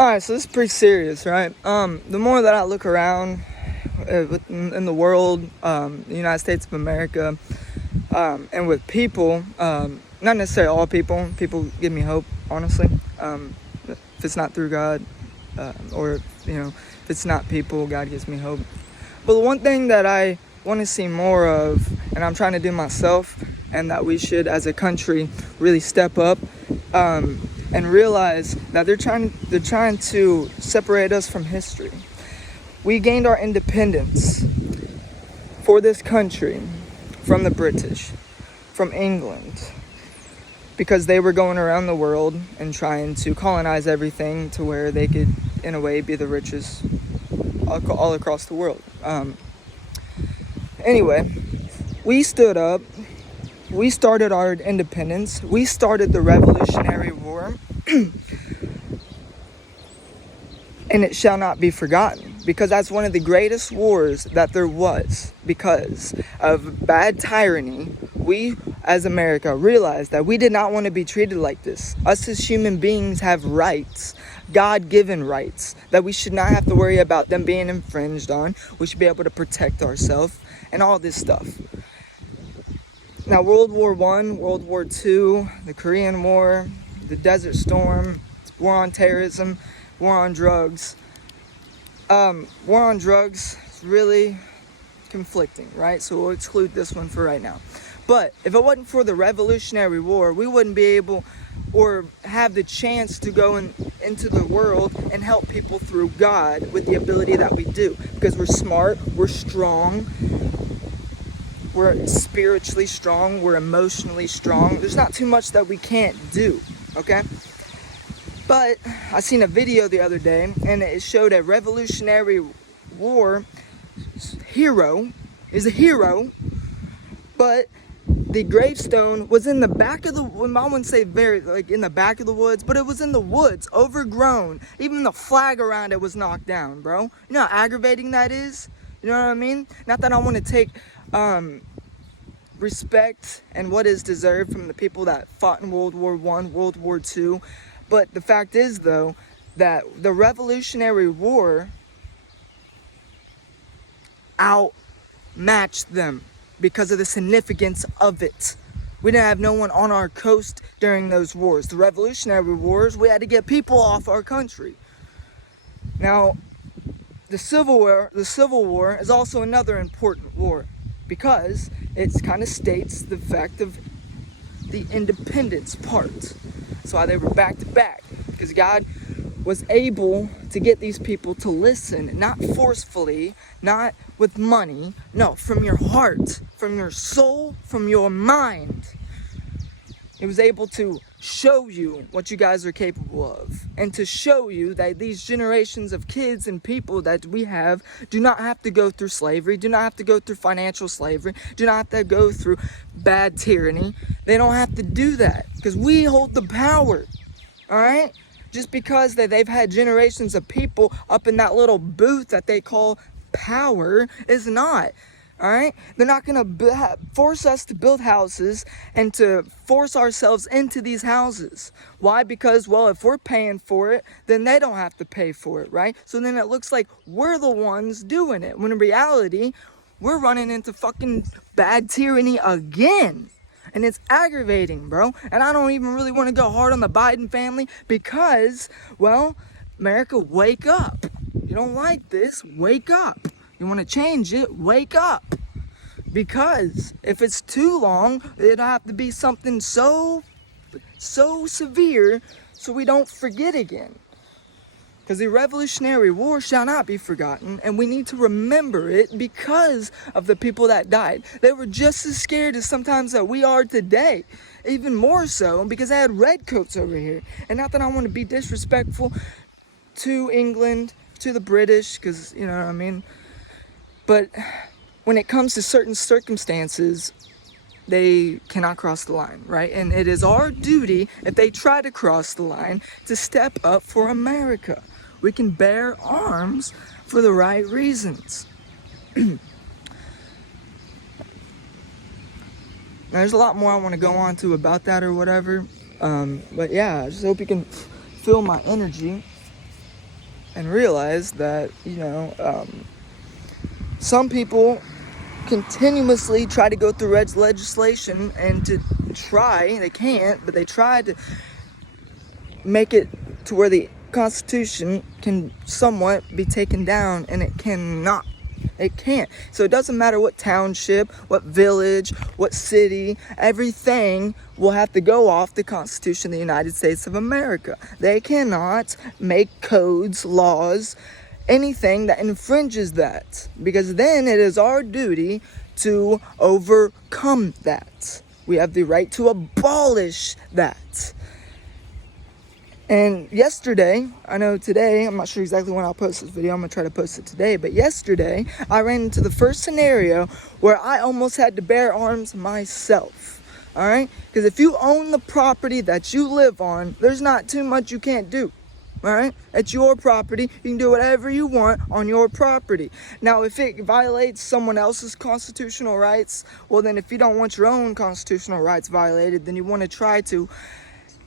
Alright, so this is pretty serious, right? The more that I look around in the world, the United States of America, and with people, not necessarily all people give me hope, honestly. If it's not through God, or, if it's not people, God gives me hope. But the one thing that I want to see more of, and I'm trying to do myself, and that we should, as a country, really step up, and realize that they're trying to separate us from history. We gained our independence for this country from the British, from England, because they were going around the world and trying to colonize everything to where they could, in a way, be the richest all across the world. Anyway, we stood up. We started our independence. We started the Revolutionary War. And it shall not be forgotten, because that's one of the greatest wars that there was. Because of bad tyranny, we as America realized that we did not want to be treated like this. Us as human beings have rights, God-given rights, that we should not have to worry about them being infringed on. We should be able to protect ourselves and all this stuff. Now, World War I, World War II, the Korean War, the Desert Storm, war on terrorism, war on drugs. War on drugs is really conflicting, right? So we'll exclude this one for right now. But if it wasn't for the Revolutionary War, we wouldn't be able or have the chance to go into the world and help people through God with the ability that we do. Because we're smart, we're strong, we're spiritually strong, we're emotionally strong. There's not too much that we can't do, okay? But I seen a video the other day, and it showed a Revolutionary War hero is a hero, but the gravestone was in the back of the, I wouldn't say very, like in the back of the woods, but it was in the woods, overgrown. Even the flag around it was knocked down, bro. You know how aggravating that is? You know what I mean? Not that I want to take respect and what is deserved from the people that fought in World War I, World War II. But the fact is, though, that the Revolutionary War outmatched them because of the significance of it. We didn't have no one on our coast during those wars. The Revolutionary Wars, we had to get people off our country. Now, the Civil War is also another important war because it kind of states the fact of the independence part. That's why they were back to back, because God was able to get these people to listen, not forcefully, not with money, no, from your heart, from your soul, from your mind. He was able to show you what you guys are capable of, and to show you that these generations of kids and people that we have do not have to go through slavery, do not have to go through financial slavery, do not have to go through bad tyranny. They don't have to do that because we hold the power, all right? Just because they've had generations of people up in that little booth that they call power is not. All right, they're not gonna force us to build houses and to force ourselves into these houses. Why? Because, well, if we're paying for it, then they don't have to pay for it, right? So then it looks like we're the ones doing it, when in reality, we're running into fucking bad tyranny again. And it's aggravating, bro. And I don't even really want to go hard on the Biden family because, well, America, wake up. You don't like this, wake up. You want to change it, wake up. Because if it's too long, it'll have to be something so severe so we don't forget again. Because the Revolutionary War shall not be forgotten, and we need to remember it because of the people that died. They were just as scared as sometimes that we are today. Even more so because they had redcoats over here. And not that I want to be disrespectful to England, to the British, because, you know what I mean? But when it comes to certain circumstances, they cannot cross the line, right? And it is our duty, if they try to cross the line, to step up for America. We can bear arms for the right reasons. There's a lot more I want to go on to about that or whatever. But yeah, I just hope you can feel my energy. and realize that, some people continuously try to go through legislation and they can't, but they try to make it to where the Constitution can somewhat be taken down, and it cannot. It can't. So it doesn't matter what township, what village, what city, everything will have to go off the Constitution of the United States of America. They cannot make codes, laws, anything that infringes that, because then it is our duty to overcome that. We have the right to abolish that. And yesterday, I know today, I'm not sure exactly when I'll post this video, I'm going to try to post it today, but yesterday, I ran into the first scenario where I almost had to bear arms myself, alright? Because if you own the property that you live on, there's not too much you can't do, alright? It's your property, you can do whatever you want on your property. Now, if it violates someone else's constitutional rights, well then if you don't want your own constitutional rights violated, then you want to try to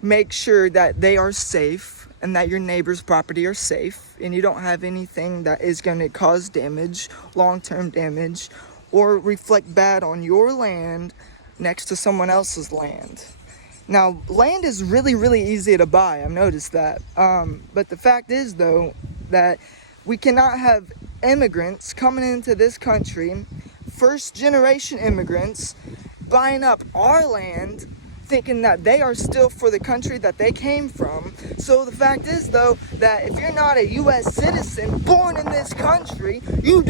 make sure that they are safe and that your neighbor's property are safe and you don't have anything that is going to cause damage, long-term damage, or reflect bad on your land next to someone else's land. Now, land is really, really easy to buy. I've noticed that. But the fact is, though, that we cannot have immigrants coming into this country, first-generation immigrants, buying up our land, thinking that they are still for the country that they came from. So the fact is, though, that if you're not a U.S. citizen born in this country, you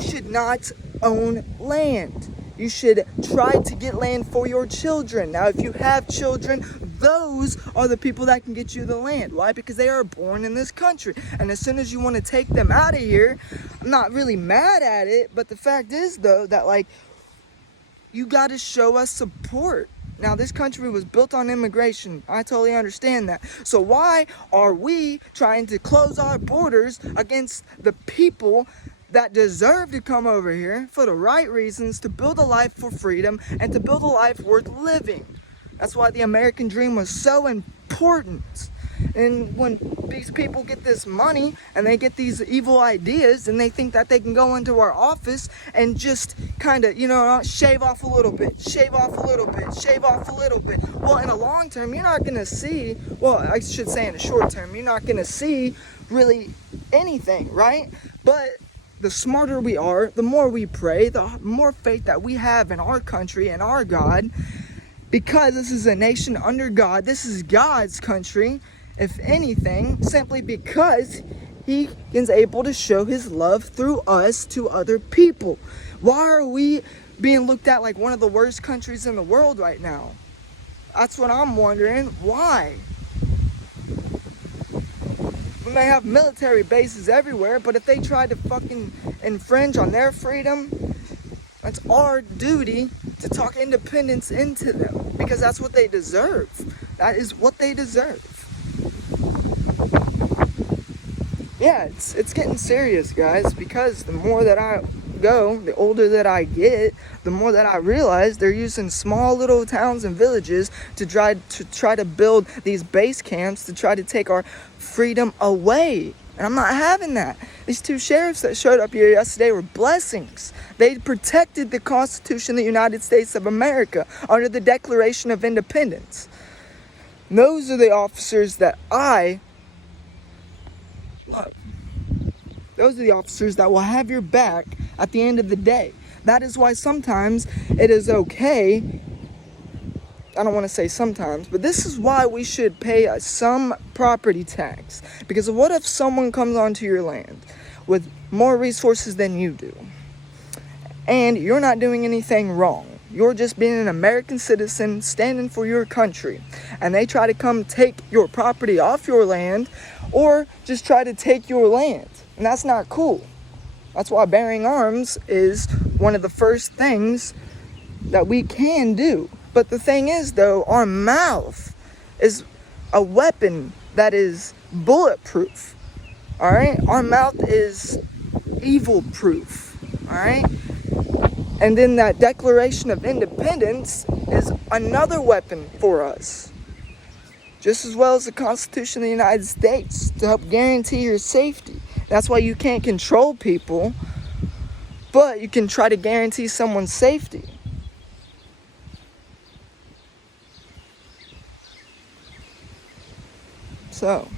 should not own land. You should try to get land for your children. Now, if you have children, those are the people that can get you the land. Why? Because they are born in this country. And as soon as you want to take them out of here, I'm not really mad at it, but the fact is, though, that, you got to show us support. Now, this country was built on immigration. I totally understand that. So why are we trying to close our borders against the people that deserve to come over here for the right reasons, to build a life for freedom and to build a life worth living? That's why the American dream was so important. And when these people get this money and they get these evil ideas and they think that they can go into our office and just kind of, shave off a little bit, shave off a little bit, shave off a little bit. Well, in the long term, you're not going to see, well, I should say in the short term, you're not going to see really anything, right? But the smarter we are, the more we pray, the more faith that we have in our country and our God, because this is a nation under God, this is God's country, if anything, simply because he is able to show his love through us to other people. Why are we being looked at like one of the worst countries in the world right now? That's what I'm wondering. Why? We may have military bases everywhere, but if they try to fucking infringe on their freedom, it's our duty to talk independence into them, because that's what they deserve. That is what they deserve. Yeah, it's getting serious, guys, because the more that I go, the older that I get, the more that I realize they're using small little towns and villages to try to build these base camps to try to take our freedom away. And I'm not having that. These two sheriffs that showed up here yesterday were blessings. They protected the Constitution of the United States of America under the Declaration of Independence. And those are the officers that I love. Those are the officers that will have your back at the end of the day. That is why sometimes it is okay. I don't want to say sometimes, but this is why we should pay some property tax. Because what if someone comes onto your land with more resources than you do, and you're not doing anything wrong? You're just being an American citizen standing for your country, and they try to come take your property off your land or just try to take your land. And that's not cool. That's why bearing arms is one of the first things that we can do. But the thing is, though, our mouth is a weapon that is bulletproof. All right? Our mouth is evil proof. All right? And then that Declaration of Independence is another weapon for us. just as well as the Constitution of the United States, to help guarantee your safety. That's why you can't control people, but you can try to guarantee someone's safety. So